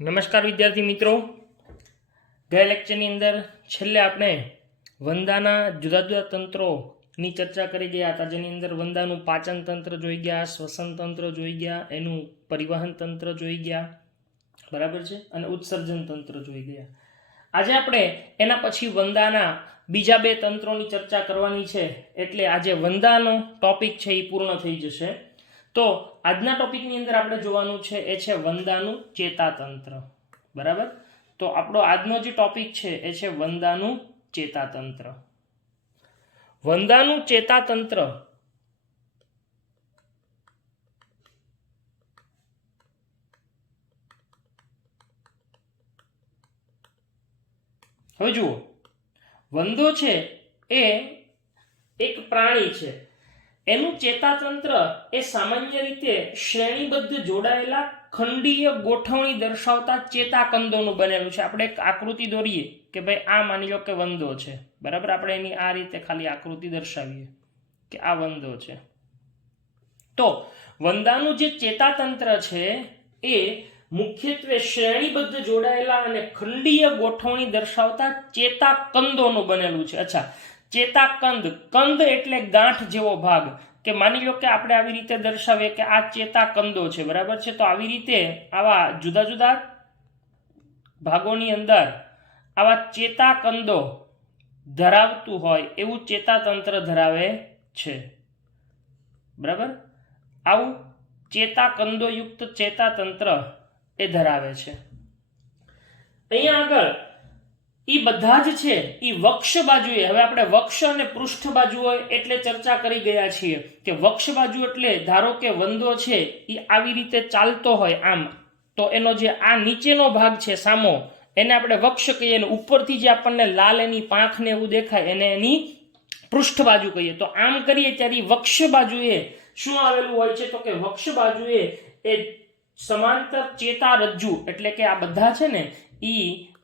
નમસ્કાર વિદ્યાર્થી મિત્રો, ગયા લેક્ચરની અંદર છેલ્લે આપણે વંદાના જુદા જુદા તંત્રોની ચર્ચા કરી ગયા હતા, જેની અંદર વંદાનું પાચન તંત્ર જોઈ ગયા, શ્વસન તંત્ર જોઈ ગયા, એનું પરિવહન તંત્ર જોઈ ગયા, બરાબર છે, અને ઉત્સર્જન તંત્ર જોઈ ગયા. આજે આપણે એના પછી વંદાના બીજા બે તંત્રોની ચર્ચા કરવાની છે, એટલે આજે વંદાનો ટોપિક છે એ પૂર્ણ થઈ જશે. તો આજના ટોપિકની અંદર આપણે જોવાનું છે એ છે વંદાનું ચેતાતંત્ર. બરાબર, તો આપણો આજનો જે ટોપિક છે એ છે વંદાનું ચેતાતંત્ર. વંદાનું ચેતાતંત્ર હવે જુઓ, વંદો છે એ એક પ્રાણી છે. એનું ચેતાતંત્ર એ સામાન્ય રીતે શ્રેણીબદ્ધ જોડાયેલા ખંડીય ગોઠવણી દર્શાવતા ચેતાકંદોનું બનેલું છે. આપણે એક આકૃતિ દોરીએ કે ભાઈ આ માની લો કે વંદો છે, બરાબર, આપણે એની આ રીતે ખાલી આકૃતિ દર્શાવીએ કે આ વંદો છે. તો વંદાનું જે ચેતાતંત્ર છે એ મુખ્યત્વે શ્રેણીબદ્ધ જોડાયેલા અને ખંડીય ગોઠવણી દર્શાવતા ચેતાકંદોનું બનેલું છે. અચ્છા, ચેતાકંદ, કંદ એટલે ગાંઠ જેવો ભાગ, કે માની લો કે આપણે આવી રીતે દર્શાવીએ કે આ ચેતાકંદો છે, બરાબર છે. તો આવી રીતે આવા જુદા જુદા ભાગોની અંદર આવા ચેતાકંદો ધરાવતું હોય એવું ચેતાતંત્ર ધરાવે છે, બરાબર. આવું ચેતાકંદોયુક્ત ચેતાતંત્ર એ ધરાવે છે. અહીંયા આગળ એ બધા જ છે એ વક્ષ બાજુએ, હવે આપણે વક્ષ અને પૃષ્ઠ બાજુ હોય એટલે ચર્ચા કરી ગયા છીએ કે વક્ષ બાજુ એટલે ધારો કે વંદો છે એ આવી રીતે ચાલતો હોય આમ, તો એનો જે આ નીચેનો ભાગ છે સામો, એને આપણે વક્ષ કહીએ, અને ઉપરથી જે આપણને લાલ એની પાંખ ને એવું દેખાય એને એની પૃષ્ઠ બાજુ કહીએ. તો આમ કરીએ ત્યારે વક્ષ બાજુએ શું આવેલું હોય છે, તો કે વક્ષ બાજુએ એ સમાંતર ચેતારજ્જુ, એટલે કે આ બધા છે ને એ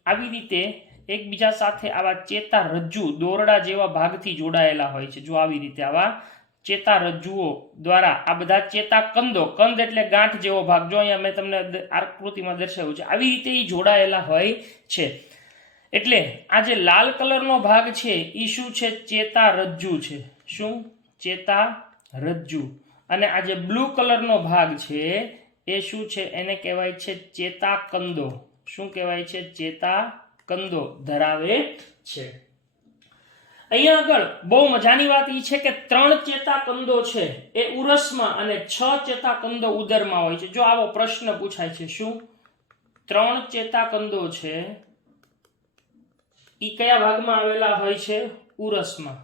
આવી રીતે એકબીજા સાથે આવા ચેતારજ્જુ દોરડા જેવા ભાગથી જોડાયેલા હોય છે. જો આવી રીતે આવા ચેતારજ્જુઓ દ્વારા આ બધા ચેતાકંદો, કંદ એટલે ગાંઠ જેવો ભાગ, જો અહીંયા મેં તમને આકૃતિમાં દર્શાવ્યું છે, આવી રીતે એ જોડાયેલા હોય છે. એટલે આ જે લાલ કલરનો ભાગ છે એ શું છે, ચેતારજ્જુ છે. શું? ચેતારજ્જુ. અને આ જે બ્લુ કલરનો ભાગ છે એ શું છે, એને કહેવાય છે ચેતાકંદો. શું કહેવાય છે? ચેતાકંદો ધરાવે છે. અહીંયા આગળ બહુ મજાની વાત એ છે કે 3 ચેતાકંદો છે એ ઉરસમાં અને 6 ચેતાકંદો ઉદરમાં હોય છે. જો આવો પ્રશ્ન પૂછાય છે, શું 3 ચેતાકંદો છે એ કયા ભાગમાં આવેલા હોય છે? ઉરસમાં.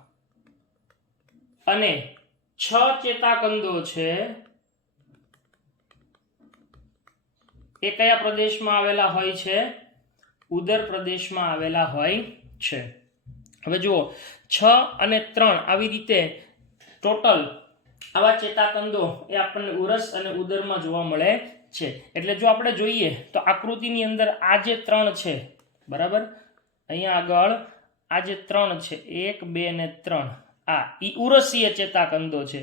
અને 6 ચેતાકંદો છે એ કયા પ્રદેશમાં આવેલા હોય છે? ઉદર પ્રદેશમાં આવેલા હોય છે. હવે જુઓ, 6 અને 3 આવી રીતે ટોટલ આવા ચેતાકંદો એ આપણને ઉરસ અને ઉદરમાં જોવા મળે છે. એટલે જો આપણે જોઈએ તો આકૃતિની અંદર આ જે 3 છે, બરાબર, અહીંયા આગળ આ જે 3 છે, 1 2 અને 3, આ ઈ ઉરસીય ચેતાકંદો છે,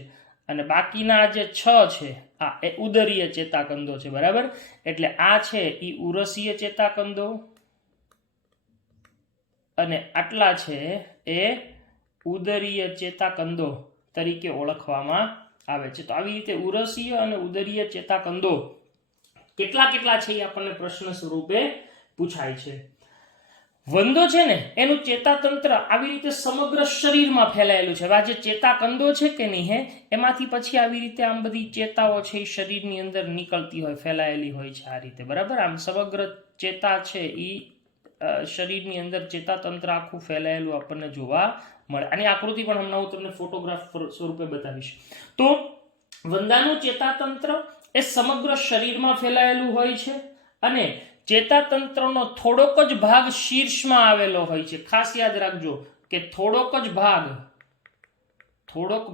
અને બાકીના આ જે 6 છે આ એ ઉદરીય ચેતાકંદો છે, બરાબર. એટલે આ છે ઈ ઉરસીય ચેતાકંદો અને આટલા છે એ ઉદરીય ચેતાકંદો તરીકે ઓળખવામાં આવે છે. તો આવી રીતે ઉરસીય અને ઉદરીય ચેતાકંદો કેટલા કેટલા છે એ આપણને પ્રશ્ન સ્વરૂપે પૂછાય છે. વંદો છે ને એનું ચેતાતંત્ર આવી રીતે સમગ્ર શરીરમાં ફેલાયેલું છે. આ જે ચેતાકંદો છે કે નહીં હે, એમાંથી પછી આવી રીતે આમ બધી ચેતાઓ છે એ શરીરની અંદર નીકળતી હોય, ફેલાયેલી હોય છે આ રીતે, બરાબર. આમ સમગ્ર ચેતા છે એ શરીરની અંદર ચેતાતંત્ર આખું ફેલાયેલું આપણને જોવા મળે. આની આકૃતિ પણ હમણાં હું તમને ફોટોગ્રાફ સ્વરૂપે બતાવીશ. તો વંદાનું ચેતાતંત્ર એ સમગ્ર શરીરમાં ફેલાયેલું હોય છે, અને ચેતાતંત્રનો થોડોક જ ભાગ શીર્ષમાં આવેલો હોય છે. ખાસ યાદ રાખજો કે થોડોક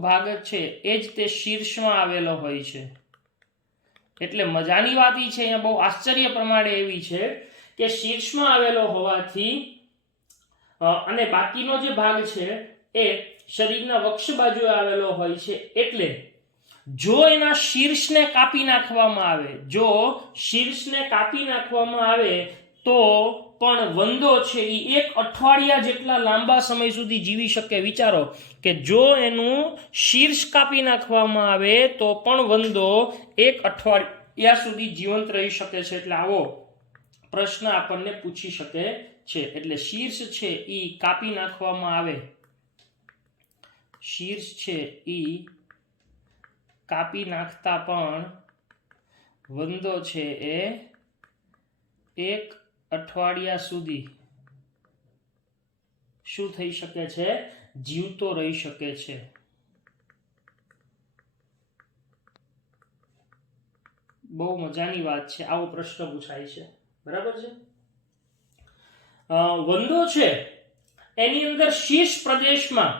ભાગ છે એ જ તે શીર્ષમાં આવેલો હોય છે. એટલે મજાની વાત એ છે, અહીંયા બહુ આશ્ચર્ય પ્રમાણે એવી છે કે શીર્ષમાં આવેલો હોવાથી અને બાકીનો જે ભાગ છે એ શરીરના વક્ષ બાજુએ આવેલો હોય છે, એટલે જો એના શીર્ષને કાપી નાખવામાં આવે, જો શીર્ષને કાપી નાખવામાં આવે તો પણ વંદો છે એ 1 અઠવાડિયા જેટલા લાંબા સમય સુધી જીવી શકે. વિચારો કે જો એનું શીર્ષ કાપી નાખવામાં આવે તો પણ વંદો 1 અઠવાડિયા સુધી જીવંત રહી શકે છે. એટલે આવો પ્રશ્ન આપણને પૂછી શકે છે. એટલે શીર્ષ છે એ કાપી નાખવામાં આવે, શીર્ષ છે એ કાપી નાખતા પણ વંદો છે એ 1 અઠવાડિયા સુધી શું થઈ શકે છે? જીવતો રહી શકે છે. બહુ મજાની વાત છે. આવો પ્રશ્ન પૂછાય છે. બરાબર છે. વંદો છે એની અંદર શીર્ષ પ્રદેશમાં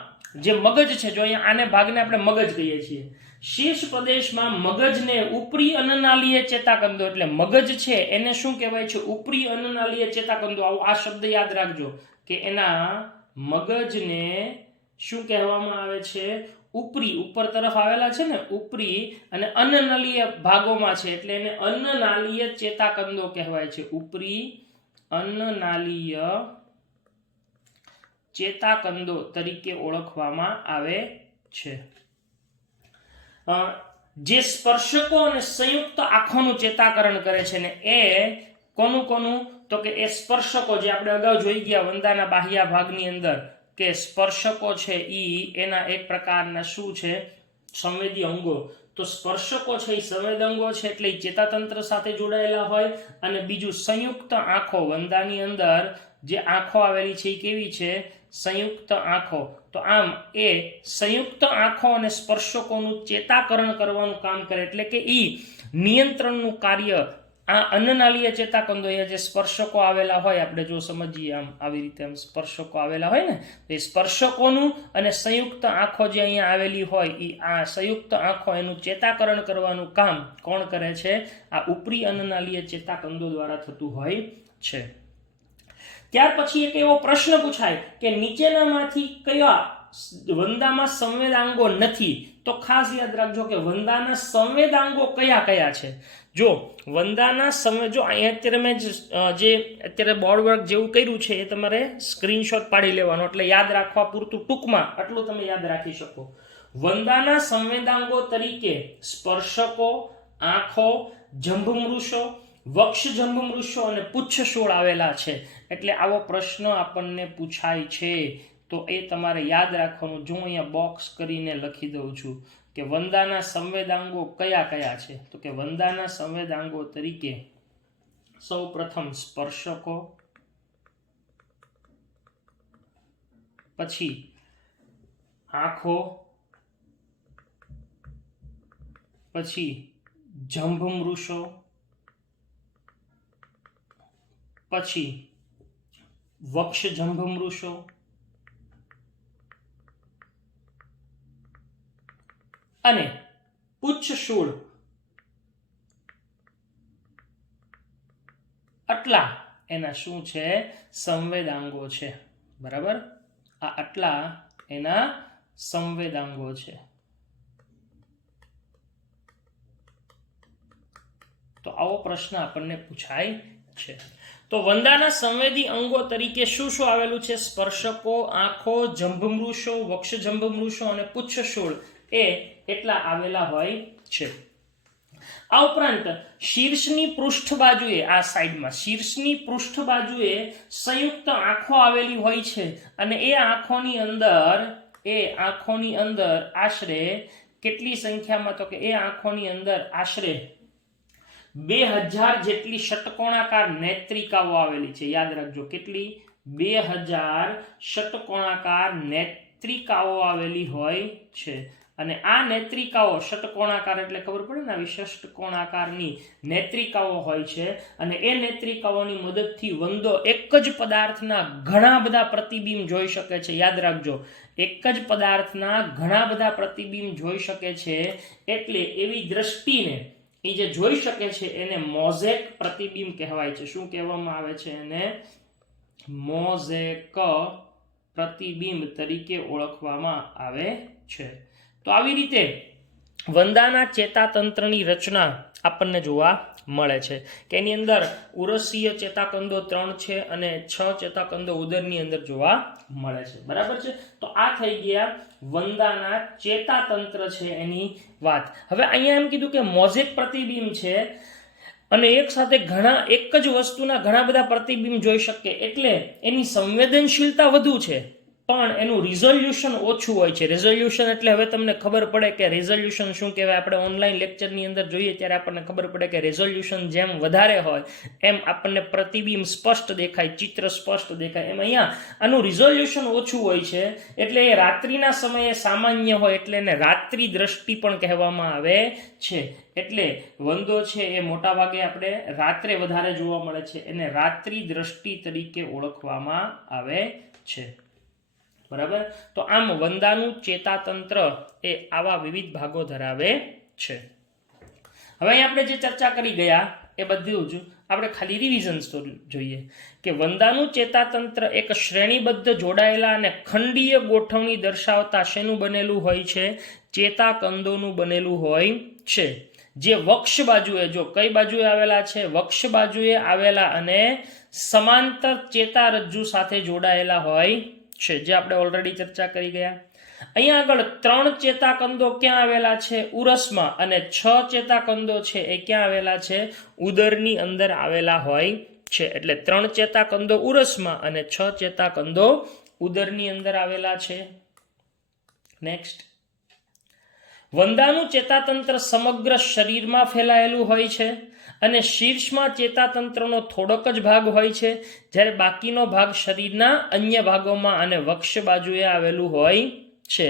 જે મગજ છે, જો અહીંયા આને ભાગને આપણે મગજ કહીએ છીએ, શીર્ષ પ્રદેશમાં મગજને ઉપરી અન્નનાળીય ચેતાકંદો, એટલે મગજ છે એને શું કહેવાય છે? ઉપરી અન્નનાળીય ચેતાકંદો. આવો આ શબ્દ યાદ રાખજો કે એના મગજને શું કહેવામાં આવે છે? ઉપરી, ઉપર તરફ આવેલા છે ને ઉપરી, અને અન્નનાળીય ભાગોમાં છે એટલે એને અન્નનાળીય ચેતાકંદો કહેવાય છે. ઉપરી અન્નનાળીય ચેતાકંદો તરીકે ઓળખવામાં આવે છે. જે સ્પર્શકો અને સંયુક્ત આંખોનું ચેતાકરણ કરે છે ને એ કોનું? તો કે એ સ્પર્શકો જે આપણે અગાઉ જોઈ ગયા વંદાના બાહ્ય ભાગની અંદર કે સ્પર્શકો છે એના એક પ્રકારના શું છે? સંવેદી અંગો. તો સ્પર્શકો છે એ સંવેદંગો છે એટલે ચેતાતંત્ર સાથે જોડાયેલા હોય. અને બીજું સંયુક્ત આંખો, વંદાની અંદર જે આંખો આવેલી છે એ કેવી છે? સંયુક્ત આંખો. તો આમ એ સંયુક્ત આંખો અને સ્પર્શકોનું ચેતાકરણ કરવાનું કામ કરે. એટલે કે નિયંત્રણનું કાર્ય આ અન્નનાળીય ચેતાકંદો, એ જે સ્પર્શકો આવેલા હોય, આપણે જો સમજીએ આમ આવી રીતે આમ સ્પર્શકો આવેલા હોય ને, એ સ્પર્શકોનું અને સંયુક્ત આંખો જે અહીંયા આવેલી હોય એ આ સંયુક્ત આંખો એનું ચેતાકરણ કરવાનું કામ કોણ કરે છે? આ ઉપરી અન્નનાળીય ચેતાકંદો દ્વારા થતું હોય છે. ત્યાર પછી એક એવો પ્રશ્ન પૂછાય કે નીચેનામાંથી કયા વંદામાં સંવેદાંગો નથી? તો ખાસ યાદ રાખજો કે વંદાના સંવેદાંગો કયા કયા છે. જો વંદાના જો અહીંયા અત્યારે મેં જે અત્યારે બોર્ડ વર્ક જેવું કર્યું છે એ તમારે સ્ક્રીનશોટ પાડી લેવાનો, એટલે યાદ રાખવા પૂરતું ટૂંકમાં આટલું તમે યાદ રાખી શકો. વંદાના સંવેદાંગો તરીકે સ્પર્શકો, આંખો, જંભમૃષો, વક્ષજંભમૃષો અને પુચ્છશૂળ આવેલા છે. એટલે આવો પ્રશ્ન આપણને પૂછાય છે તો એ તમારે યાદ રાખવાનું. જો અહીંયા બોક્સ કરીને લખી દઉં છું કે વંદાના સંવેદાંગો કયા કયા છે, તો કે વંદાના સંવેદાંગો તરીકે સૌ પ્રથમ સ્પર્શકો, પછી આંખો, પછી જંભમૃષો, પછી વક્ષજંભમૃષો, અને પુચ્છશૂળ. આટલા એના શું છે? સંવેદાંગો છે. બરાબર, આ આટલા એના સંવેદાંગો છે. તો આવો પ્રશ્ન આપણને પૂછાય છે. તો વંદાના સંવેદી અંગો તરીકે શું શું આવેલું છે? સ્પર્શકો, આંખો, જંભમૃષો, વક્ષજંભમૃષો અને પુચ્છશૂળ, એ એટલા આવેલા હોય છે. આ ઉપરાંત શીર્ષની પૃષ્ઠ બાજુએ, આ સાઈડમાં શીર્ષની પૃષ્ઠ બાજુએ સંયુક્ત આંખો આવેલી હોય છે. અને એ આંખોની અંદર આશરે કેટલી સંખ્યામાં? તો કે એ આંખોની અંદર આશરે 2000 જેટલી ષટકોણાકાર નેત્રિકાઓ આવેલી છે. યાદ રાખજો, કેટલી? 2000 ષટકોણાકાર નેત્રિકાઓ આવેલી હોય છે. અને આ નેત્રિકાઓ ષટકોણાકાર એટલે ખબર પડે ને, આવી ષટકોણાકારની નેત્રિકાઓ હોય છે. અને એ નેત્રિકાઓની મદદથી વંદો એક જ પદાર્થના ઘણા બધા પ્રતિબિંબ જોઈ શકે છે. યાદ રાખજો, એક જ પદાર્થના ઘણા બધા પ્રતિબિંબ જોઈ શકે છે. એટલે એવી દ્રષ્ટિને એ જે જોઈ શકે છે એને મોઝેક પ્રતિબિંબ કહેવાય છે. શું કહેવામાં આવે છે એને? મોઝેક પ્રતિબિંબ તરીકે ઓળખવામાં આવે છે. તો આવી રીતે વંદાના ચેતાતંત્રની રચના આપણને જોવા મળે છે કે એની અંદર ઉરસીય ચેતાકંદો 3 છે અને 6 ચેતાકંદો ઉદરની અંદર જોવા મળે છે. બરાબર છે. તો આ થઈ ગયા વંદાના ચેતાતંત્ર છે એની વાત. હવે અહીંયા એમ કીધું કે મોઝેક પ્રતિબિંબ છે અને એક સાથે એક જ વસ્તુના ઘણા બધા પ્રતિબિંબ જોઈ શકે, એટલે એની સંવેદનશીલતા વધુ છે પણ એનું રિઝોલ્યુશન ઓછું હોય છે. રિઝોલ્યુશન એટલે હવે તમને ખબર પડે કે રિઝોલ્યુશન શું કહેવાય. આપણે ઓનલાઈન લેક્ચરની અંદર જોઈએ ત્યારે આપણને ખબર પડે કે રિઝોલ્યુશન જેમ વધારે હોય એમ આપણને પ્રતિબિંબ સ્પષ્ટ દેખાય, ચિત્ર સ્પષ્ટ દેખાય. એમ અહીંયા આનું રિઝોલ્યુશન ઓછું હોય છે એટલે એ રાત્રિના સમયે સામાન્ય હોય એટલે એને રાત્રિ દ્રષ્ટિ પણ કહેવામાં આવે છે. એટલે વંદો છે એ મોટા ભાગે આપણે રાત્રે વધારે જોવા મળે છે, એને રાત્રિ દ્રષ્ટિ તરીકે ઓળખવામાં આવે છે. બરાબર. તો આમ વંદાનું ચેતાતંત્ર એ આવા વિવિધ ભાગો ધરાવે છે. હવે અહીં આપણે જે ચર્ચા કરી ગયા એ બધું જ આપણે ખાલી રિવિઝન જોઈએ કે વંદાનું ચેતાતંત્ર એક શ્રેણીબદ્ધ જોડાયેલા અને ખંડીય ગોઠવણી દર્શાવતા શેનું બનેલું હોય છે? ચેતાકંદોનું બનેલું હોય છે, જે વક્ષ બાજુએ, જો કઈ બાજુએ આવેલા છે? વક્ષ બાજુએ આવેલા અને સમાંતર ચેતારજ્જુ સાથે જોડાયેલા હોય છે, જે આપણે ઓલરેડી ચર્ચા કરી ગયા. અહીંયા આગળ 3 ચેતાકંદો ક્યાં આવેલા છે? ઉરસમાં. અને 6 ચેતાકંદો છે એ ક્યાં આવેલા છે? ઉદરની અંદર આવેલા હોય છે. એટલે 3 ચેતાકંદો ઉરસમાં અને 6 ચેતાકંદો ઉદરની અંદર આવેલા છે. નેક્સ્ટ, વંદાનું ચેતાતંત્ર સમગ્ર શરીરમાં ફેલાયેલું હોય છે અને શીર્ષમાં ચેતાતંત્રનો થોડોક જ ભાગ હોય છે, જ્યારે બાકીનો ભાગ શરીરના અન્ય ભાગોમાં અને વક્ષ બાજુએ આવેલું હોય છે.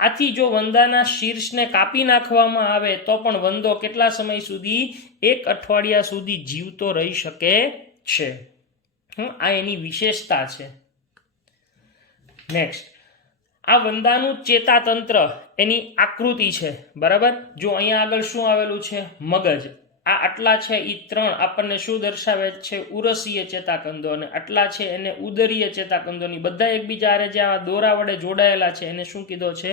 આથી જો વંદાના શીર્ષને કાપી નાખવામાં આવે તો પણ વંદો કેટલા સમય સુધી? 1 અઠવાડિયા સુધી જીવતો રહી શકે છે. આ એની વિશેષતા છે. નેક્સ્ટ, આ વંદાનું ચેતાતંત્ર એની આકૃતિ છે. બરાબર. જો અહીંયા આગળ શું આવેલું છે? મગજ. આ આટલા છે એ 3 આપણને શું દર્શાવે છે? ઉરસીય ચેતાકંદો. અને આટલા છે એને ઉદરીય ચેતાકંદોની બધા એકબીજા હારે જે આ દોરા વડે જોડાયેલા છે એને શું કીધો છે?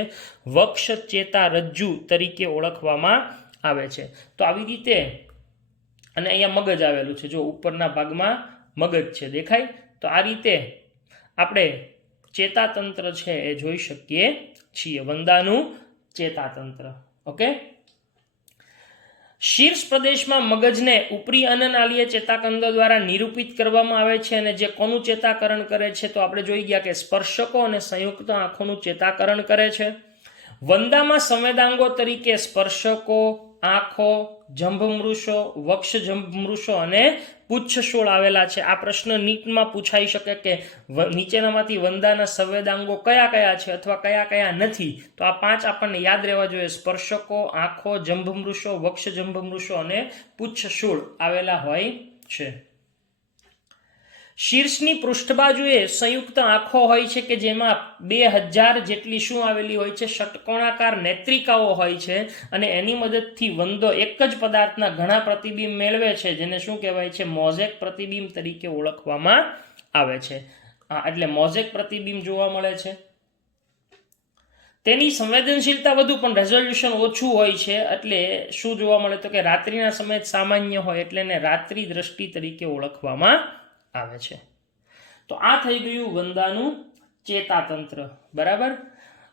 વક્ષ ચેતારજ્જુ તરીકે ઓળખવામાં આવે છે. તો આવી રીતે, અને અહીંયા મગજ આવેલું છે, જો ઉપરના ભાગમાં મગજ છે, દેખાય? તો આ રીતે આપણે ચેતાતંત્ર છે એ જોઈ શકીએ છીએ, વંદાનું ચેતાતંત્ર. ઓકે. શીર્ષ પ્રદેશમાં મગજને ઉપરી અન્નનાળીય ચેતાકંદો દ્વારા નિરૂપિત કરવામાં આવે છે અને જે કોનું ચેતાકરણ કરે છે? તો આપણે જોઈ ગયા કે સ્પર્શકો અને સંયુક્ત આંખોનું ચેતાકરણ કરે છે. વંદામાં સંવેદાંગો તરીકે સ્પર્શકો, આંખો, જંભમૃષો, વક્ષ જંભમૃષો અને પુચ્છશૂળ આવેલા છે. આ પ્રશ્ન નીટમાં પૂછાઈ શકે કે નીચેનામાંથી વંદાના સંવેદાંગો કયા કયા છે અથવા કયા કયા નથી? તો આ 5 આપણને યાદ રહેવા જોઈએ. સ્પર્શકો, આંખો, જંભમૃષો, વક્ષ જંભમૃષો અને પુચ્છશૂળ આવેલા હોય છે. શીર્ષની પૃષ્ઠબાજુએ સંયુક્ત આંખો હોય છે કે જેમાં 2000 જેટલી શું આવેલી હોય છે? ષટકોણાકાર નેત્રિકાઓ હોય છે અને એની મદદથી વંદો એક જ પદાર્થના ઘણા પ્રતિબિંબ મેળવે છે, જેને શું કહેવાય છે? મોઝેક પ્રતિબિંબ તરીકે ઓળખવામાં આવે છે. એટલે મોઝેક પ્રતિબિંબ જોવા મળે છે. તેની સંવેદનશીલતા વધુ પણ રેઝોલ્યુશન ઓછું હોય છે. એટલે શું જોવા મળે? તો કે રાત્રિના સમયે સામાન્ય હોય એટલે એને રાત્રિ દ્રષ્ટિ તરીકે ઓળખવામાં આવે છે. તો આ થઈ ગયું વંદાનું ચેતાતંત્ર. બરાબર.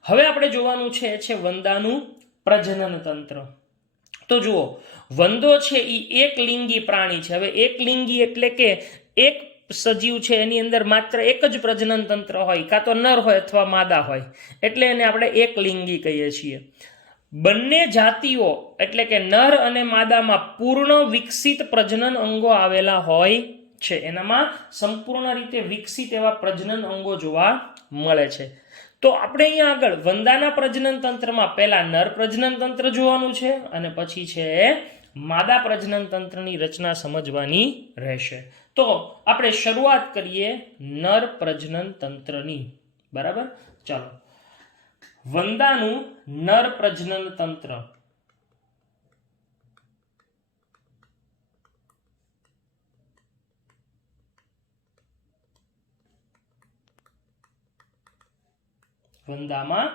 હવે આપણે જોવાનું છે વંદાનું પ્રજનન તંત્ર. તો જુઓ, વંદો છે એ એક લિંગી પ્રાણી છે. હવે એક લિંગી એટલે કે એક સજીવ છે એની અંદર માત્ર એક જ પ્રજનન તંત્ર હોય, કાં તો નર હોય અથવા માદા હોય, એટલે એને આપણે એક લિંગી કહીએ છીએ. બંને જાતિઓ એટલે કે નર અને માદામાં પૂર્ણ વિકસિત પ્રજનન અંગો આવેલા હોય છે. એનામાં સંપૂર્ણ રીતે વિકસિત એવા પ્રજનન અંગો જોવા મળે છે. તો આપણે અહીંયા આગળ વંદાના પ્રજનન તંત્રમાં પહેલા નર પ્રજનન તંત્ર જોવાનું છે અને પછી છે માદા પ્રજનન તંત્રની રચના સમજવાની રહેશે. તો આપણે શરૂઆત કરીએ નર પ્રજનન તંત્રની. બરાબર. ચાલો, વંદાનું નર પ્રજનન તંત્ર. વંદામાં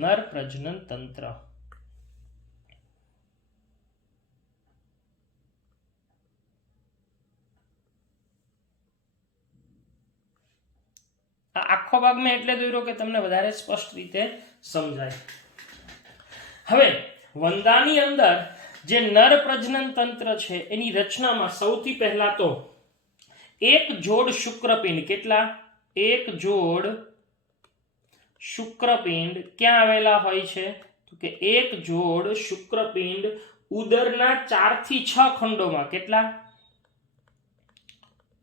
નર પ્રજનન તંત્ર. આખો ભાગ મેં એટલે દોર્યો કે તમને વધારે સ્પષ્ટ રીતે સમજાય. હવે વંદાની અંદર જે નર પ્રજનન તંત્ર છે એની રચનામાં સૌથી પહેલા તો એક જોડ શુક્રપિંડ, કેટલા? એક જોડ શુક્રપિંડ ક્યાં આવેલા હોય છે? તો કે એક જોડ શુક્રપિંડ ઉદરના 4 થી 6 ખંડોમાં. કેટલા?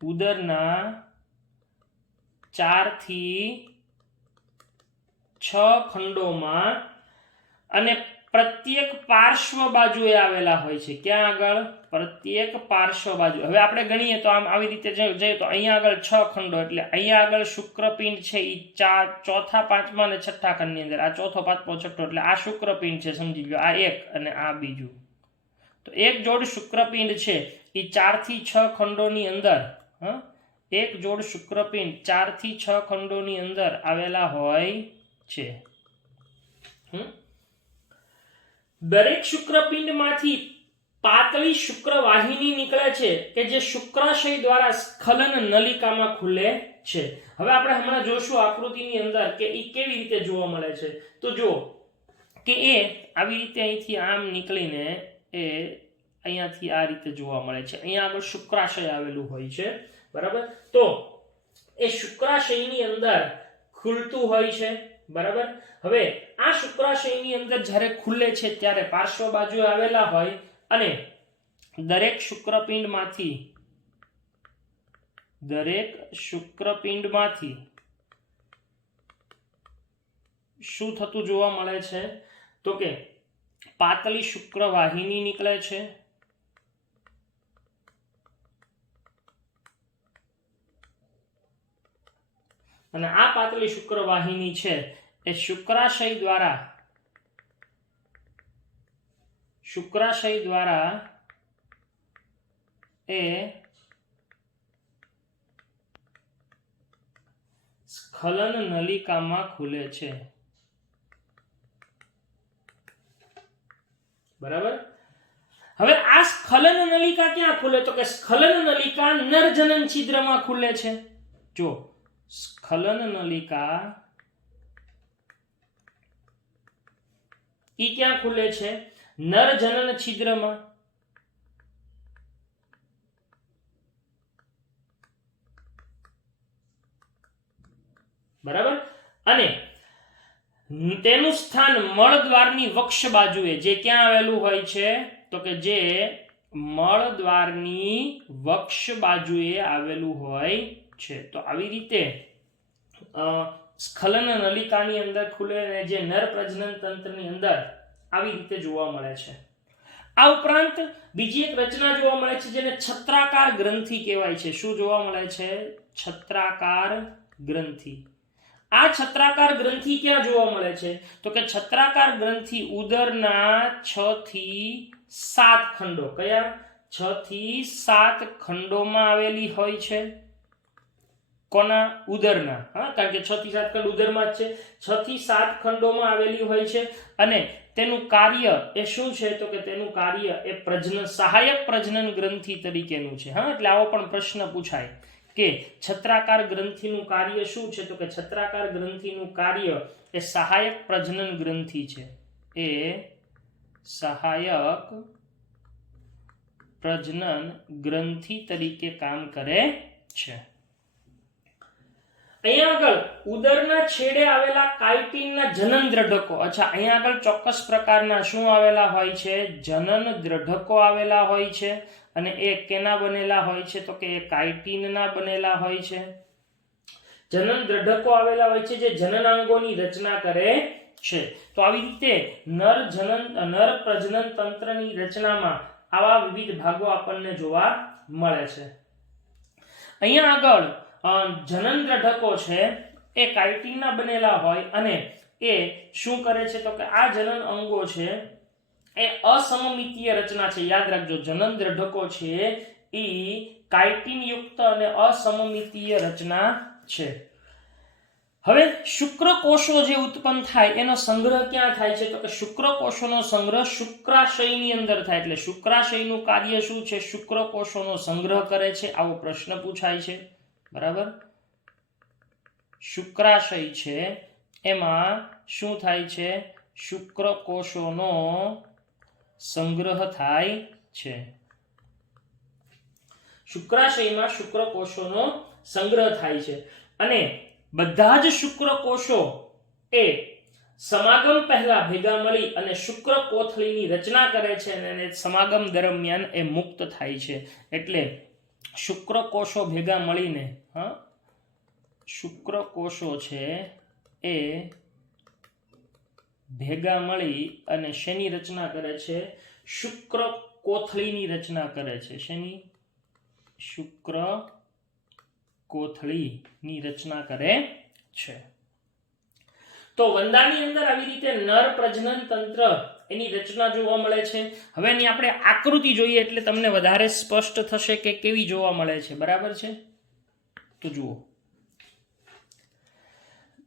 ઉદરના 4 થી 6 ખંડોમાં અને પ્રત્યેક પાર્શ્વ બાજુએ આવેલા હોય છે. ક્યાં આગળ? પ્રત્યેક પાર્શ્વ બાજુ. હવે આપણે ગણીએ તો આમ આવી રીતે જઈએ તો અહીંયા આગળ 6 ખંડો, એટલે અહીંયા આગળ શુક્રપિંડ છે એ ચોથા, પાંચમા અને છઠ્ઠા ખંડની અંદર. આ ચોથો, પાંચમો, છઠ્ઠો, એટલે આ શુક્રપિંડ છે, સમજી ગયો. આ એક અને આ બીજું. તો એક જોડ શુક્રપિંડ છે એ 4 થી 6 ખંડોની અંદર, એક જોડ શુક્રપિંડ 4 થી 6 ખંડોની અંદર આવેલા હોય છે. દરેક શુક્રપિંડમાંથી પાતળી શુક્રવાહિની નીકળે છે કે જે શુક્રાશય દ્વારા સ્ખલન નલિકામાં ખુલે છે. હવે આપણે હમણાં જોશું આકૃતિની અંદર કે એ કેવી રીતે જોવા મળે છે. તો જો કે એ આવી રીતે અહીંથી આમ નીકળીને એ અહીંયાથી આ રીતે જોવા મળે છે. અહીંયા આગળ શુક્રાશય આવેલું હોય છે, બરાબર? તો એ શુક્રાશયની અંદર ખુલતું હોય છે, બરાબર? હવે આ શુક્રાશયની અંદર જ્યારે ખુલે છે ત્યારે પાર્શ્વ બાજુએ આવેલા હોય અને દરેક શુક્રપિંડમાંથી શું થતું જોવા મળે છે? તો કે પાતળી શુક્રવાહિની નીકળે છે, અને આ પાતળી શુક્રવાહિની છે એ શુક્રાશય દ્વારા એ સ્ખલન નલિકામાં ખુલે છે, બરાબર? હવે આ સ્ખલન નલિકા ક્યાં ખુલે? તો કે સ્ખલન નલિકા નરજનન છિદ્રમાં ખુલે છે. જો સ્ખલન નલિકા ઈ ક્યાં ખુલે છે? નરજનન છિદ્રમાં. બરાબર? અને તેનું સ્થાન મળદ્વારની વક્ષ બાજુએ, જે ક્યાં આવેલું હોય છે? તો કે જે મળદ્વારની વક્ષ બાજુએ આવેલું હોય છે. તો આવી રીતે સ્ખલન નલિકાની અંદર ખુલે અને જે નર પ્રજનન તંત્રની અંદર આવી રીતે જોવા મળે છે. આ ઉપરાંત બીજી એક રચના જોવા મળે છે જેને છત્રાકાર ગ્રંથિ કહેવાય છે. શું જોવા મળે છે? છત્રાકાર ગ્રંથિ. આ છત્રાકાર ગ્રંથિ ક્યાં જોવા મળે છે? તો કે છત્રાકાર ગ્રંથિ ઉદરના 6 થી 7 ખંડો, કયા? 6 થી 7 ખંડોમાં આવેલી હોય છે. કોના? ઉદરના. કારણ કે 6 થી 7 ખંડ ઉદરમાં જ છે. 6 થી 7 ખંડોમાં આવેલી હોય છે અને તેનું કાર્ય એ શું છે? તો કે તેનું કાર્ય એ સહાયક પ્રજનન ગ્રંથિ તરીકેનું છે. એટલે આવો પણ પ્રશ્ન પૂછાય કે છત્રાકાર ગ્રંથિનું કાર્ય શું છે? તો કે છત્રાકાર ગ્રંથિનું કાર્ય એ સહાયક પ્રજનન ગ્રંથિ છે. એ સહાયક પ્રજનન ગ્રંથિ તરીકે કામ કરે છે. અહીંયા આગળ ઉદરના છેડે આવેલા કાઇટિનના જનન દ્રઢકો. અચ્છા, અહીંયા આગળ ચોક્કસ પ્રકારના શું આવેલા હોય છે? જનન દ્રઢકો આવેલા હોય છે. અને એ કેના બનેલા હોય છે? તો કે એ કાઇટિનના બનેલા હોય છે. જનન દ્રઢકો આવેલા હોય છે જે જનનાંગોની રચના કરે છે. તો આવી રીતે નર પ્રજનન તંત્રની રચનામાં આવા વિવિધ ભાગો આપણને જોવા મળે છે. અહીંયા આગળ જનન દ્રઢકો છે એ કાઇટિનના બનેલા હોય અને એ શું કરે છે? તો કે આ જનન અંગો છે એ અસમમિતીય રચના છે. યાદ રાખજો, જનન દ્રઢકો છે એ કાઇટિન યુક્ત અને અસમમિતીય રચના છે. હવે શુક્રકોષો જે ઉત્પન્ન થાય એનો સંગ્રહ ક્યાં થાય છે? તો કે શુક્રકોષોનો સંગ્રહ શુક્રાશયની અંદર થાય. એટલે શુક્રાશયનું કાર્ય શું છે? શુક્રકોષોનો સંગ્રહ કરે છે. આવો પ્રશ્ન પૂછાય છે, બરાબર? શુક્રાશય છે એમાં શું થાય છે? શુક્રકોષોનો સંગ્રહ થાય છે. શુક્રાશયમાં શુક્રકોષોનો સંગ્રહ થાય છે અને બધા જ શુક્રકોષો એ સમાગમ પહેલા ભેગા મળી અને શુક્ર કોથળીની રચના કરે છે અને સમાગમ દરમિયાન એ મુક્ત થાય છે. એટલે શુક્રકોષો ભેગા મળીને શુક્રકોષો છે એ ભેગા મળી અને શેની રચના કરે છે? શુક્ર કોથળીની રચના કરે છે. શેની? શુક્ર કોથળીની રચના કરે છે. તો વંદાની અંદર આવી રીતે નર પ્રજનન તંત્ર એની રચના જોવા મળે છે. હવે એની આપણે આકૃતિ જોઈએ એટલે તમને વધારે સ્પષ્ટ થશે કે કેવી જોવા મળે છે. બરાબર છે? તો જુઓ,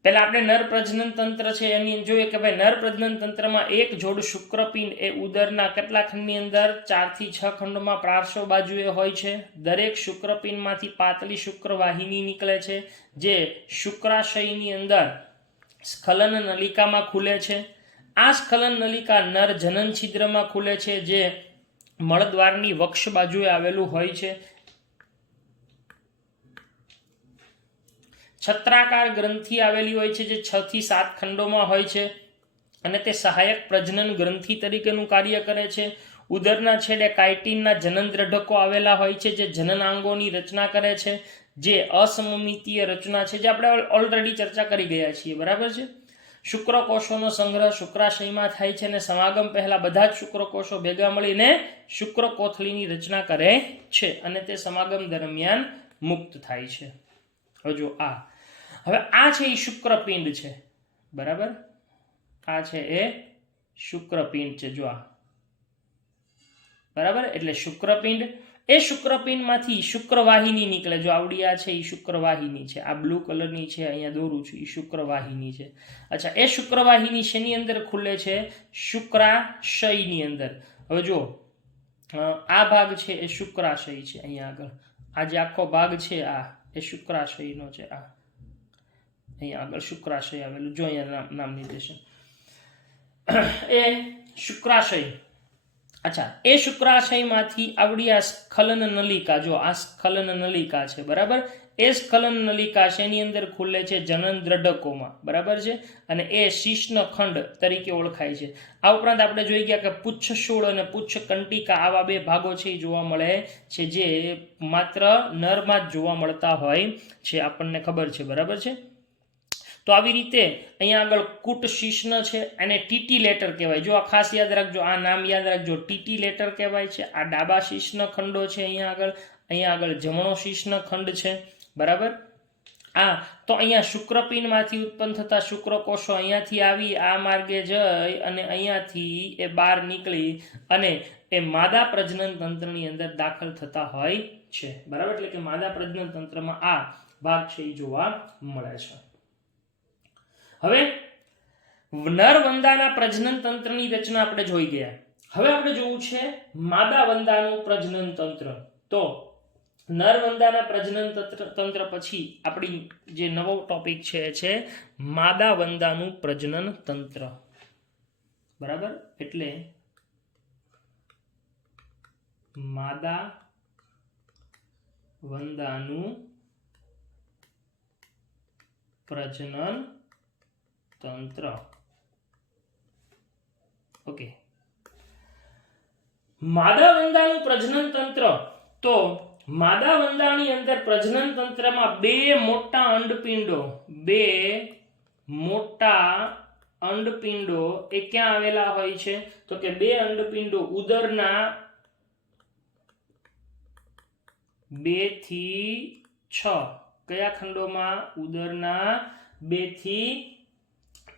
પહેલા આપણે નર પ્રજનન તંત્ર છે એની જોઈએ કે ભાઈ નર પ્રજનન તંત્રમાં એક જોડ શુક્રપિંડ એ ઉદરના કેટલા ખંડની અંદર? 4 થી 6 ખંડમાં પાર્શ્વ બાજુએ હોય છે. દરેક શુક્રપિંડમાંથી પાતળી શુક્રવાહિની નીકળે છે જે શુક્રાશયની અંદર સ્ખલન નલિકામાં ખુલે છે. આ સ્ખલન નલિકા નર જનન છિદ્રમાં ખુલે છે જે મળદ્વારની વક્ષ બાજુએ આવેલું હોય છે. છત્રાકાર ગ્રંથિ આવેલી હોય છે જે 6 થી 7 ખંડોમાં હોય છે અને તે સહાયક પ્રજનન ગ્રંથિ તરીકેનું કાર્ય કરે છે. ઉદરના છેડે કાઇટિનના જનન દ્રઢકો આવેલા હોય છે જે જનનાંગોની રચના કરે છે જે અસમમિતીય રચના છે જે આપણે ઓલરેડી ચર્ચા કરી ગયા છીએ. બરાબર છે? શુક્રકોષોનો સંગ્રહ શુક્રાશયમાં થાય છે અને સમાગમ પહેલા બધા જ શુક્રકોષો ભેગા મળીને શુક્ર કોથળીની રચના કરે છે અને તે સમાગમ દરમિયાન મુક્ત થાય છે. હવે આ છે એ શુક્રપિંડ છે. બરાબર? આ છે એ શુક્રપિંડ છે. જો આ બરાબર, એટલે શુક્રપિંડ, એ શુક્રપિંડમાંથી શુક્રવાહિની નીકળે. જો આવડી આ છે એ શુક્રવાહિની છે, આ બ્લુ કલરની છે અહીંયા દોરું છું એ શુક્રવાહિની છે. અચ્છા, એ શુક્રવાહિની શેની અંદર ખુલે છે? શુક્રાશયની અંદર. હવે જો આ ભાગ છે એ શુક્રાશય છે. અહીંયા આગળ આ જે આખો ભાગ છે આ એ શુક્રાશયનો છે. આ અહીંયા આગળ શુક્રાશય આવેલું, જો અહીંયા નામ નિર્દેશન એ શુક્રાશય. અચ્છા, એ શુક્રાશયમાંથી આવડી આ સ્ખલન નલિકા, જો આ સ્ખલન નલિકા છે. બરાબર? એ સ્ખલન નલિકા શેની અંદર ખુલે છે? જનન દ્રઢકોમાં. બરાબર છે? અને એ શીર્ષ્ણ ખંડ તરીકે ઓળખાય છે. આ ઉપરાંત આપણે જોઈ ગયા કે પુચ્છશૂળ અને પુચ્છ કંટિકા આવા બે ભાગો છે એ જોવા મળે છે જે માત્ર નરમાં જ જોવા મળતા હોય છે, આપણને ખબર છે. બરાબર છે? તો આવી રીતે અહીંયા આગળ કુટ શીર્ષ્ણ છે, એને ટીટી લેટર કહેવાય. જો આ ખાસ યાદ રાખજો, આ નામ યાદ રાખજો, ટીટી લેટર કહેવાય છે. આ ડાબા શીર્ષ્ણ ખંડો છે. અહીંયા આગળ જમણો શીર્ષ્ણ ખંડ છે. બરાબર? તો અહીંયા શુક્રપિંડમાંથી ઉત્પન્ન થતા શુક્રકોષો અહીંયાથી આવી આ માર્ગે જઈ અને અહીંયાથી એ બહાર નીકળી અને એ માદા પ્રજનન તંત્રની અંદર દાખલ થતા હોય છે. બરાબર? એટલે કે માદા પ્રજનન તંત્રમાં આ ભાગ છે એ જોવા મળે છે. હવે નર વંદાના પ્રજનન તંત્રની રચના આપણે જોઈ ગયા. હવે આપણે જોવું છે માદા વંદાનું પ્રજનન તંત્ર. તો નર વંદાના પ્રજનન તંત્ર પછી આપણી જે નવો ટોપિક છે માદા વંદાનું પ્રજનન તંત્ર. બરાબર? એટલે માદા વંદાનું પ્રજનન તંત્ર. ઓકે, માદા વંદાનું પ્રજનન તંત્ર. તો માદા વંદાની અંદર પ્રજનન તંત્રમાં બે મોટા અંડપિંડો એ ક્યાં આવેલા હોય છે? તો કે બે અંડપિંડો ઉદરના 2 થી 6 કયા ખંડોમાં? ઉદરના 2 થી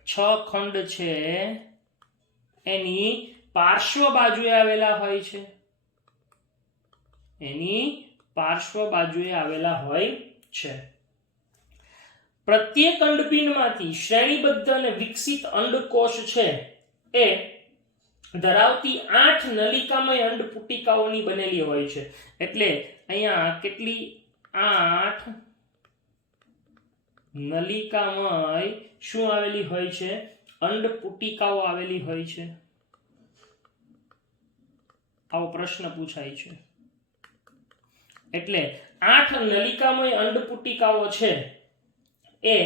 6 ખંડ છે એની પાર્શ્વ બાજુએ આવેલા હોય છે. એની પાર્શ્વ બાજુએ આવેલા હોય છે. પ્રત્યેક અંડપિંડમાંથી શ્રેણીબદ્ધ અને વિકસિત અંડકોષ છે એ ધરાવતી 8 નલિકામય અંડપુટિકાઓની બનેલી હોય છે. એટલે અહીંયા કેટલી? 8 નલિકામય શું આવેલી હોય છે? અંડપુટિકાઓ આવેલી હોય છે. આવો પ્રશ્ન પૂછાય છે. એટલે 8 નલિકામય અંડપુટિકાઓ છે એ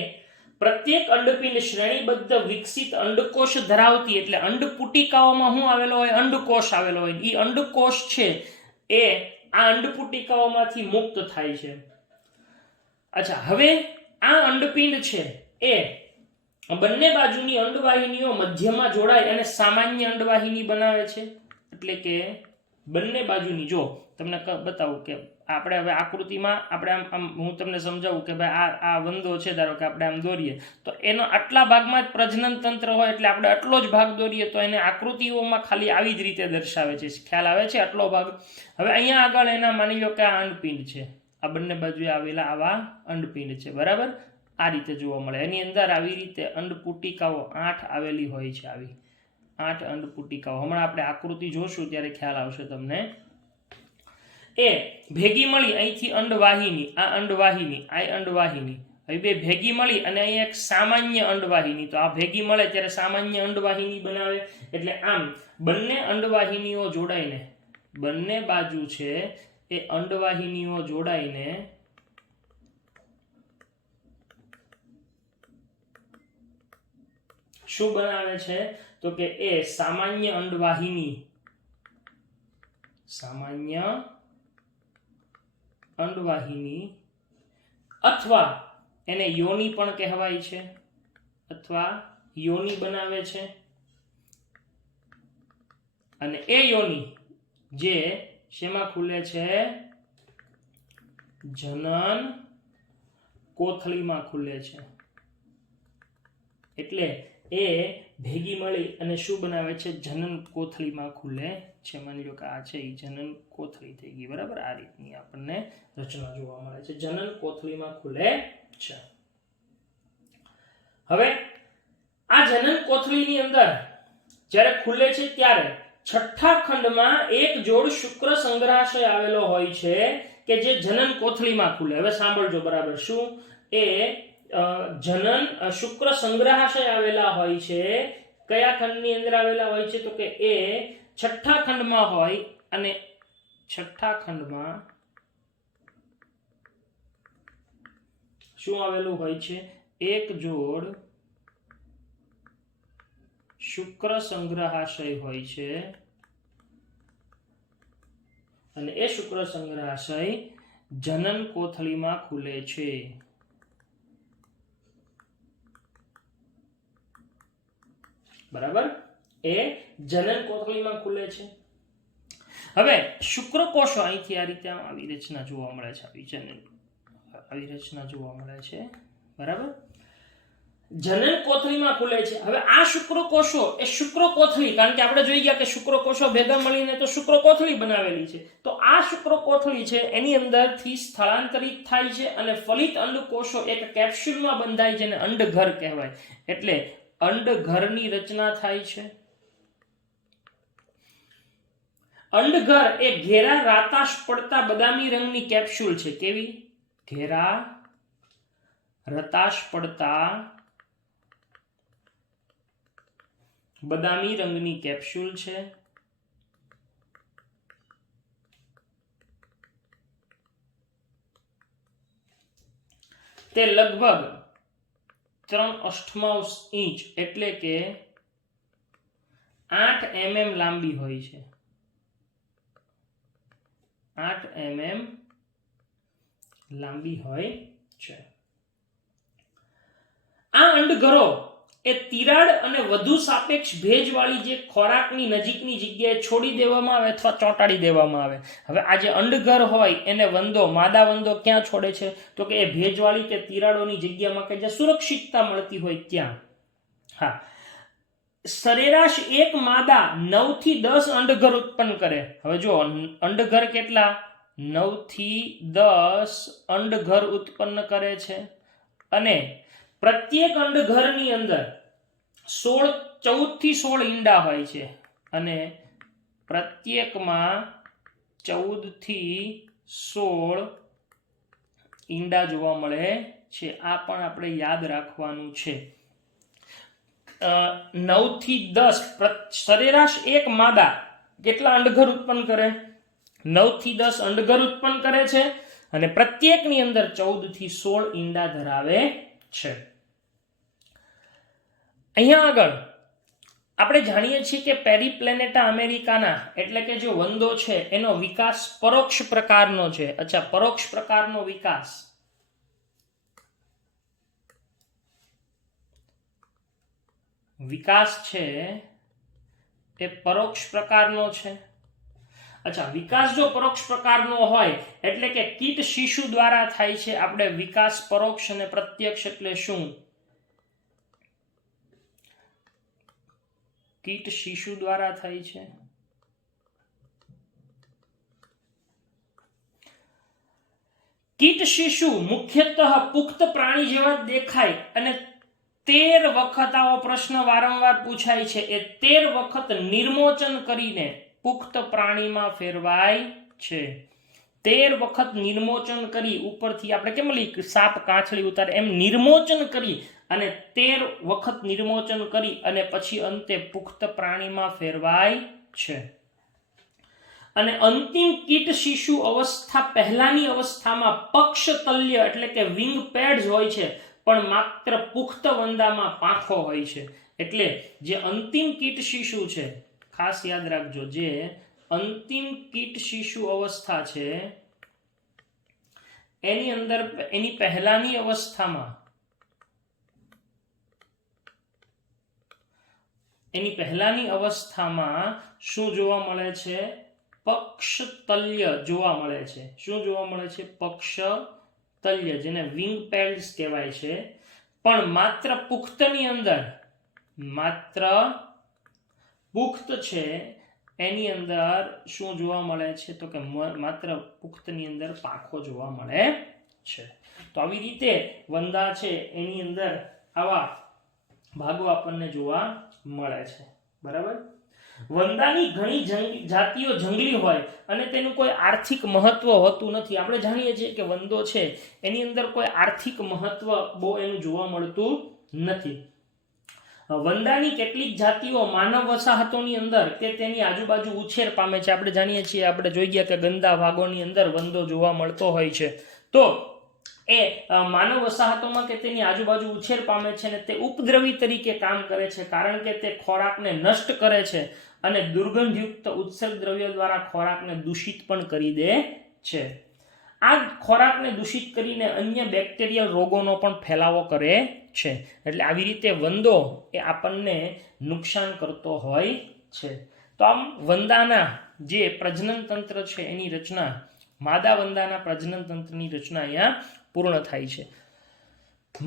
પ્રત્યેક અંડપિંડ શ્રેણીબદ્ધ વિકસિત અંડકોષ ધરાવતી, એટલે અંડપુટિકાઓમાં શું આવેલો હોય? અંડકોષ આવેલો હોય. એ અંડકોષ છે એ આ અંડપુટિકાઓમાંથી મુક્ત થાય છે. અચ્છા, હવે આ અંડપિંડ છે એ બંને બાજુની અંડવાહિનીઓ મધ્યમાં જોડાય અને સામાન્ય અંડવાહિની બનાવે છે. એટલે કે બંને બાજુની, જો તમને બતાવું કે આપણે હવે આકૃતિમાં આપણે આમ હું તમને સમજાવું કે ભાઈ આ વંદો છે, ધારો કે આપણે આમ દોરીએ તો એનો આટલા ભાગમાં જ પ્રજનન તંત્ર હોય, એટલે આપણે આટલો જ ભાગ દોરીએ તો એને આકૃતિઓમાં ખાલી આવી જ રીતે દર્શાવે છે. ખ્યાલ આવે છે? આટલો ભાગ. હવે અહીંયા આગળ એના માની લો કે આ અંડપિંડ છે, આ બંને બાજુએ આવેલા આવા અંડપિંડ છે, બરાબર? આ રીતે જોવા મળે. એની અંદર આવી રીતે અંડપુટિકાઓ 8 આવેલી હોય છે. આવી 8 અંડપુટિકાઓ. હમણાં આપણે આકૃતિ જોશું ત્યારે ખ્યાલ આવશે તમને. એ ભેગી મળી અહીંથી અંડવાહિની, આ અંડવાહિની, આ અંડવાહિની, હવે બે ભેગી મળી અને અહીંયા એક સામાન્ય અંડવાહિની. તો આ ભેગી મળે ત્યારે સામાન્ય અંડવાહિની બનાવે. એટલે આમ બંને અંડવાહિનીઓ જોડાઈને, બંને બાજુ છે એ અંડવાહિનીઓ જોડાઈને શું બનાવે છે? તો કે એ સામાન્ય અંડવાહિની, સામાન્ય અંડવાહિની અથવા એને યોની પણ કહેવાય છે, અથવા યોની બનાવે છે. અને એ યોની જે શેમાં ખુલે છે? જનન કોથળીમાં ખુલે છે. એટલે એ ભેગી મળી અને શું બનાવે છે? જનન કોથળીમાં ખુલે છે. માની લો કે આ છે એ જનન કોથળી થઈ ગઈ, બરાબર? આ રીતની આપણને રચના જોવા મળે છે. જનન કોથળીમાં ખુલે છે. હવે આ જનન કોથળીની અંદર જ્યારે ખુલે છે ત્યારે છઠ્ઠા ખંડમાં એક જોડ શુક્ર સંગ્રહાશય આવેલો હોય છે કે જે જનન કોથળીમાં ખુલે. હવે સાંભળજો બરાબર. શું? એ જનન શુક્ર સંગ્રહાશય આવેલા હોય છે. કયા ખંડની અંદર આવેલા હોય છે? તો કે એ છઠ્ઠા ખંડમાં હોય. અને છઠ્ઠા ખંડમાં શું આવેલું હોય છે? એક જોડ શુક્ર સંગ્રહાશય હોય છે. અને એ શુક્ર સંગ્રહાશય જનન કોથળીમાં ખુલે છે. બરાબર? એ જનન કોથળીમાં ખુલે છે. હવે શુક્રકોષો અહીંથી આ રીતે આવી રચના જોવા મળે છે. આવી રચના જોવા મળે છે, બરાબર? જનન કોથળીમાં ખુલે છે. હવે આ શુક્રકોષો એ શુક્રકોથળી, કારણ કે આપણે જોઈ ગયા કે શુક્રકોષો ભેગા મળીને તો શુક્રકોથળી બનાવેલી છે. તો આ શુક્રકોથળી છે એની અંદરથી સ્થળાંતરિત થાય છે અને ફલિત અંડકોષો એક કેપ્સ્યુલમાં બંધાય જેને અંડઘર કહેવાય. એટલે અંડઘરની રચના થાય છે. અંડઘર એ ઘેરા રાતાશ પડતા બદામી રંગની કેપ્સ્યુલ છે. કેવી? ઘેરા રતાશ પડતા બદામી રંગની કેપ્સ્યુલ છે. તે લગભગ 3/8 ઇંચ એટલે કે 8 mm લાંબી હોય છે. 8 mm લાંબી હોય છે. આ અંડઘરો એ તિરાડ અને વધુ સાપેક્ષ ભેજવાળી જે ખોરાકની નજીકની જગ્યાએ છોડી દેવામાં આવે અથવા ચોંટાડી દેવામાં આવે. હવે આ જે અંડઘર હોય એને વંદો, માદા વંદો ક્યાં છોડે છે? તો કે એ ભેજવાળી કે તિરાડોની જગ્યામાં કે જ્યાં સુરક્ષિતતા મળતી હોય ત્યાં. હા, સરેરાશ એક માદા 9 થી 10 અંડઘર ઉત્પન્ન કરે. હવે જો અંડઘર કેટલા? 9 થી 10 અંડઘર ઉત્પન્ન કરે છે. અને પ્રત્યેક અંડઘરની અંદર 14 થી 16 ઈંડા હોય છે. અને પ્રત્યેકમાં 14 થી 16 ઈંડા જોવા મળે છે. આ પણ આપણે યાદ રાખવાનું છે. 9 થી 10 સરેરાશ એક માદા કેટલા અંડઘર ઉત્પન્ન કરે? 9 થી 10 અંડઘર ઉત્પન્ન કરે છે અને પ્રત્યેકની અંદર 14 થી 16 ઈંડા ધરાવે છે. અહીંયા આગળ આપણે જાણીએ છીએ કે પેરીપ્લેનેટા અમેરિકાના એટલે કે જે વંદો છે એનો વિકાસ પરોક્ષ પ્રકારનો છે. અચ્છા, પરોક્ષ પ્રકારનો વિકાસ છે એ પરોક્ષ પ્રકારનો છે. અચ્છા, વિકાસ જો પરોક્ષ પ્રકારનો હોય એટલે કે કીટ શિશુ દ્વારા થાય છે. આપણે વિકાસ પરોક્ષ અને પ્રત્યક્ષ એટલે શું? કીટ શિશુ દ્વારા થાય છે. કીટ શિશુ મુખ્યતઃ પુખ્ત પ્રાણી જેવા જ દેખાય અને 13 વખત આવો પ્રશ્ન વારંવાર પૂછાય છે. એ 13 વખત નિર્મોચન કરીને પુખ્ત પ્રાણીમાં ફેરવાય છે. 13 વખત નિર્મોચન કરી ઉપરથી આપણે કેમ સાપ કાંછળી ઉતારે એમ નિર્મોચન કરી અને 13 વખત નિર્મોચન કરી અને પછી અંતે પુખ્ત પ્રાણીમાં ફેરવાય છે. અને અંતિમ કીટ શિશુ અવસ્થા પહેલાની અવસ્થામાં પક્ષતલ્ય એટલે કે વિંગ પેડ્સ હોય છે, પણ માત્ર પુખ્ત વંદામાં પાંખો હોય છે. એટલે જે અંતિમ કીટ શિશુ છે, ખાસ યાદ રાખજો, જે અંતિમ કીટ શિશુ અવસ્થા છે એની અંદર એની પહેલાની અવસ્થામાં શું જોવા મળે છે? પક્ષતલ્ય જોવા મળે છે. શું જોવા મળે છે? પક્ષતલ્ય, જેને વિંગ પેડ્સ કહેવાય છે. પણ માત્ર પુખ્તની અંદર, માત્ર પુખ્ત છે એની અંદર શું જોવા મળે છે? તો કે માત્ર પુખ્તની અંદર પાંખો જોવા મળે છે. તો આવી રીતે વંદા છે એની અંદર આવા ભાગો આપણને જોવા મળે છે. બરાબર. વંદાની ઘણી જાતિઓ જંગલી હોય અને તેનું કોઈ આર્થિક મહત્વ હોતું નથી. આપણે જાણીએ છીએ કે વંદો છે એની અંદર કોઈ આર્થિક મહત્વ બહુ એનું જોવા મળતું નથી. વંદાની કેટલીક જાતિઓ માનવ વસાહતોની અંદર કે તેની આજુબાજુ ઉછેર પામે છે. આપણે જાણીએ છીએ, આપણે જોઈ ગયા કે ગંદા ભાગોની અંદર વંદો જોવા મળતો હોય છે. તો એ માનવ વસાહતોમાં કે તેની આજુબાજુ ઉછેર પામે છે અને તે ઉપદ્રવી તરીકે કામ કરે છે, કારણ કે તે ખોરાકને નષ્ટ કરે છે અને દુર્ગંધયુક્ત ઉત્સર્ગ દ્રવ્યો દ્વારા ખોરાકને દૂષિત પણ કરી દે છે. આ ખોરાકને દૂષિત કરીને અન્ય બેક્ટેરિયલ રોગોનો પણ ફેલાવો કરે છે. એટલે આવી રીતે વંદો એ આપણને નુકસાન કરતો હોય છે. તો આમ વંદાના જે પ્રજનન તંત્ર છે એની રચના, માદા વંદાના પ્રજનન તંત્રની રચના અહીંયા પૂર્ણ થાય છે.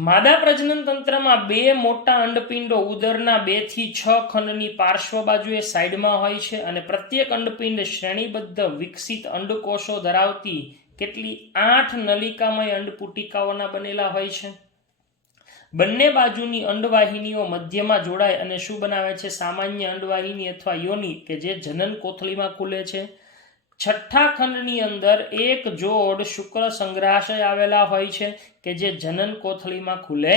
માદા પ્રજનન તંત્રમાં 2 મોટા અંડપિંડો ઉદરના 2 થી 6 ખંડની પાર્શ્વ બાજુએ સાઈડમાં હોય છે અને પ્રત્યેક અંડપિંડ શ્રેણીબદ્ધ વિકસિત અંડકોષો ધરાવતી કેટલી 8 નલિકામય અંડપુટિકાઓના બનેલા હોય છે. બંને બાજુની અંડવાહિનીઓ મધ્યમાં જોડાય અને શું બનાવે છે? સામાન્ય અંડવાહિની અથવા યોની કે જે જનન કોથળીમાં ખુલે છે. છઠ્ઠા ખંડની અંદર એક જોડ શુક્ર સંગ્રહાશય આવેલા હોય છે કે જે જનન કોથળીમાં ખુલે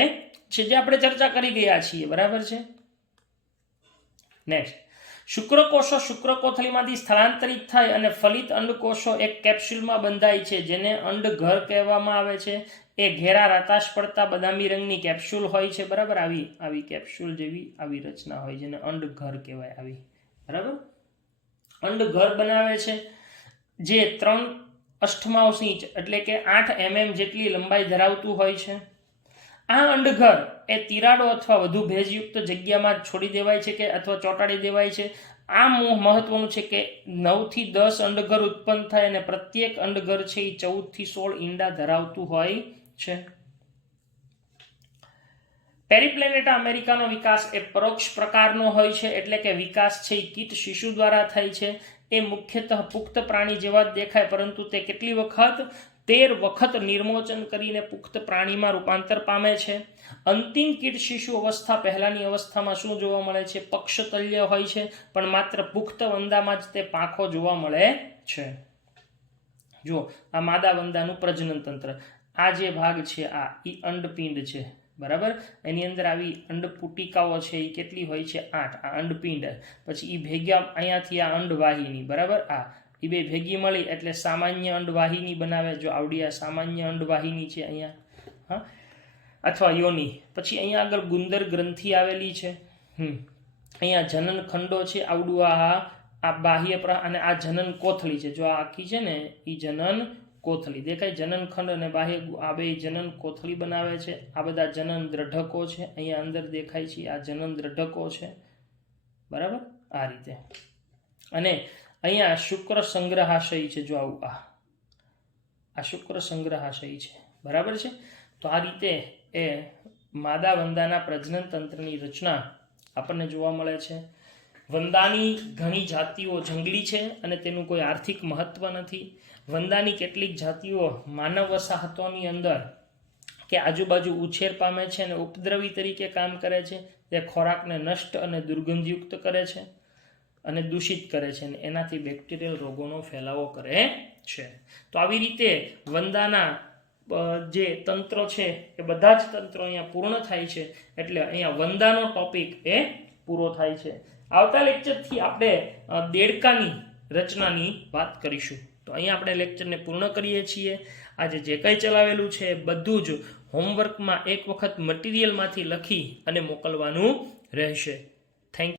છે, જે આપણે ચર્ચા કરી ગયા છીએ. બરાબર છે. નેક્સ્ટ, શુક્રકોષો શુક્રકોથળીમાંથી સ્થળાંતરિત થાય અને ફલિત અંડકોષો એક કેપ્સ્યુલમાં બંધાય છે, જેને અંડઘર કહેવામાં આવે છે. એ ઘેરા રતાશ પડતા બદામી રંગની કેપ્સ્યુલ હોય છે. બરાબર. આવી કેપ્સ્યુલ જેવી આવી રચના હોય જેને અંડઘર કહેવાય. આવી બરાબર અંડઘર બનાવે છે, જે 3/8 ઇંચ એટલે કે 8 mm જેટલી લંબાઈ ધરાવતું હોય છે. આ અંડઘર એ તિરાડો અથવા વધુ ભેજયુક્ત જગ્યામાં છોડી દેવાય છે કે અથવા ચોંટાડી દેવાય છે. આ મહત્વનું છે કે 9 થી 10 અંડઘર ઉત્પન્ન થાય અને પ્રત્યેક અંડઘર છે એ 14 થી 16 ઈંડા ધરાવતું હોય છે. પેરીપ્લેનેટા અમેરિકાનો વિકાસ એ પરોક્ષ પ્રકારનો હોય છે, એટલે કે વિકાસ છે એ કીટ શિશુ દ્વારા થાય છે. એ મુખ્યતઃ પુખ્ત પ્રાણી જેવા જ દેખાય, પરંતુ તે કેટલી વખત? 13 વખત નિર્મોચન કરીને પુખ્ત પ્રાણીમાં રૂપાંતર પામે છે. અંતિમ કીટ શિશુ અવસ્થા પહેલાની અવસ્થામાં શું જોવા મળે છે? પક્ષતલ્ય હોય છે, પણ માત્ર પુખ્ત વંદામાં જ તે પાંખો જોવા મળે છે. જુઓ, આ માદા વંદાનું પ્રજનન તંત્ર. આ જે ભાગ છે આ ઈ અંડપિંડ છે, બરાબર. એની અંદર આવી અંડપુટિકાઓ છે એ કેટલી હોય છે? 8. આ અંડપિંડ. પછી એ ભેગા અહીંયાથી આ અંડવાહિની, બરાબર. આ એ બે ભેગી મળી એટલે સામાન્ય અંડવાહિની બનાવે. જો આવડી આ સામાન્ય અંડવાહિની છે અહીંયા, હા, અથવા યોની. પછી અહીંયા આગળ ગુંદર ગ્રંથિ આવેલી છે. અહીંયા જનન ખંડો છે, આવડું આ બાહ્ય અને આ જનન કોથળી છે. જો આ આખી છે ને એ જનન કોથળી દેખાય. જનન ખંડ અને બાહ્ય આ બે જનન કોથળી બનાવે છે. આ બધા જનન દ્રઢકો છે, અહીંયા અંદર દેખાય છે આ જનન દ્રઢકો છે, બરાબર. આ રીતે. અને અહીંયા શુક્ર સંગ્રહાશય છે. જો આવું આ શુક્ર સંગ્રહાશય છે, બરાબર છે. તો આ રીતે એ માદા વંદાના પ્રજનન તંત્રની રચના આપણને જોવા મળે છે. વંદાની ઘણી જાતિઓ જંગલી છે અને તેનું કોઈ આર્થિક મહત્વ નથી. વંદાની કેટલીક જાતિઓ માનવ વસાહતોની અંદર કે આજુબાજુ ઉછેર પામે છે અને ઉપદ્રવી તરીકે કામ કરે છે. તે ખોરાકને નષ્ટ અને દુર્ગંધયુક્ત કરે છે અને દૂષિત કરે છે અને એનાથી બેક્ટેરિયલ રોગોનો ફેલાવો કરે છે. તો આવી રીતે વંદાના જે તંત્રો છે એ બધા જ તંત્રો અહીંયા પૂર્ણ થાય છે. એટલે અહીંયા વંદાનો ટોપિક એ પૂરો થાય છે. આવતા લેક્ચરથી આપણે દેડકાની રચનાની વાત કરીશું. તો અહીંયા આપણે લેક્ચરને પૂર્ણ કરીએ છીએ. આજે જે કંઈ ચલાવેલું છે બધું જ હોમવર્કમાં એક વખત મટીરિયલમાંથી લખી અને મોકલવાનું રહેશે.